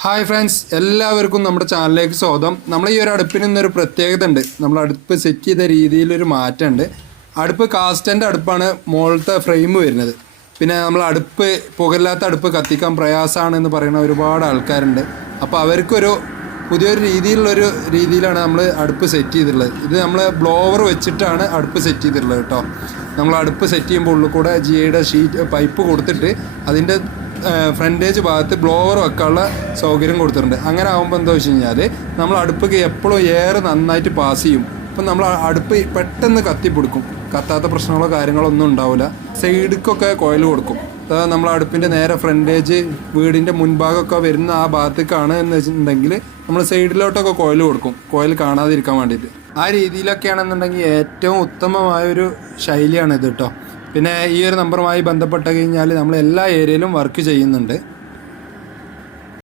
Hi friends എല്ലാവർക്കും നമ്മുടെ ചാനലിലേക്ക് സ്വാഗതം. നമ്മൾ ഈ ഒരു അടുപ്പിന് ഇന്നൊരു പ്രത്യേകത ഉണ്ട്. നമ്മൾ അടുപ്പ് സെറ്റ് ചെയ്ത രീതിയിലൊരു മാറ്റമുണ്ട്. അടുപ്പ് കാസ്റ്റന്റെ അടുപ്പാണ് മുകളിലത്തെ ഫ്രെയിം വരുന്നത്. പിന്നെ നമ്മൾ അടുപ്പ് പുകയില്ലാത്ത അടുപ്പ് കത്തിക്കാൻ പ്രയാസമാണെന്ന് പറയുന്ന ഒരുപാട് ആൾക്കാരുണ്ട്. അപ്പോൾ അവർക്കൊരു പുതിയൊരു രീതിയിലുള്ളൊരു രീതിയിലാണ് നമ്മൾ അടുപ്പ് സെറ്റ് ചെയ്തിട്ടുള്ളത്. ഇത് നമ്മൾ ബ്ലോവർ വെച്ചിട്ടാണ് അടുപ്പ് സെറ്റ് ചെയ്തിട്ടുള്ളത് കേട്ടോ. നമ്മൾ അടുപ്പ് സെറ്റ് ചെയ്യുമ്പോൾ ഉള്ളിൽ കൂടെ ജിയുടെ ഷീറ്റ് പൈപ്പ് കൊടുത്തിട്ട് അതിന്റെ ഫ്രണ്ടേജ് ഭാഗത്ത് ബ്ലോവർ വെക്കാനുള്ള സൗകര്യം കൊടുത്തിട്ടുണ്ട്. അങ്ങനെ ആകുമ്പോൾ എന്താ വെച്ച് കഴിഞ്ഞാൽ നമ്മൾ അടുപ്പൊക്കെ എപ്പോഴും ഏറെ നന്നായിട്ട് പാസ് ചെയ്യും. അപ്പം നമ്മൾ അടുപ്പ് പെട്ടെന്ന് കത്തിപ്പിടിക്കും കത്താത്ത പ്രശ്നങ്ങളോ കാര്യങ്ങളോ ഒന്നും ഉണ്ടാവില്ല സൈഡിക്കൊക്കെ കോയിൽ കൊടുക്കും. നമ്മൾ അടുപ്പിന്റെ നേരെ ഫ്രണ്ടേജ് വീടിന്റെ മുൻഭാഗമൊക്കെ വരുന്ന ആ ഭാഗത്തേക്കാണ് എന്ന് വെച്ചിട്ടുണ്ടെങ്കിൽ നമ്മൾ സൈഡിലോട്ടൊക്കെ കോയിൽ കൊടുക്കും. കോയിൽ കാണാതിരിക്കാൻ വേണ്ടിയിട്ട്. ആ രീതിയിലൊക്കെയാണെന്നുണ്ടെങ്കിൽ ഏറ്റവും ഉത്തമമായൊരു ശൈലിയാണ് ഇത് കേട്ടോ പിന്നെ ഈ ഒരു നമ്പറുമായി ബന്ധപ്പെട്ട് കഴിഞ്ഞാൽ നമ്മൾ എല്ലാ ഏരിയയിലും വർക്ക് ചെയ്യുന്നുണ്ട്.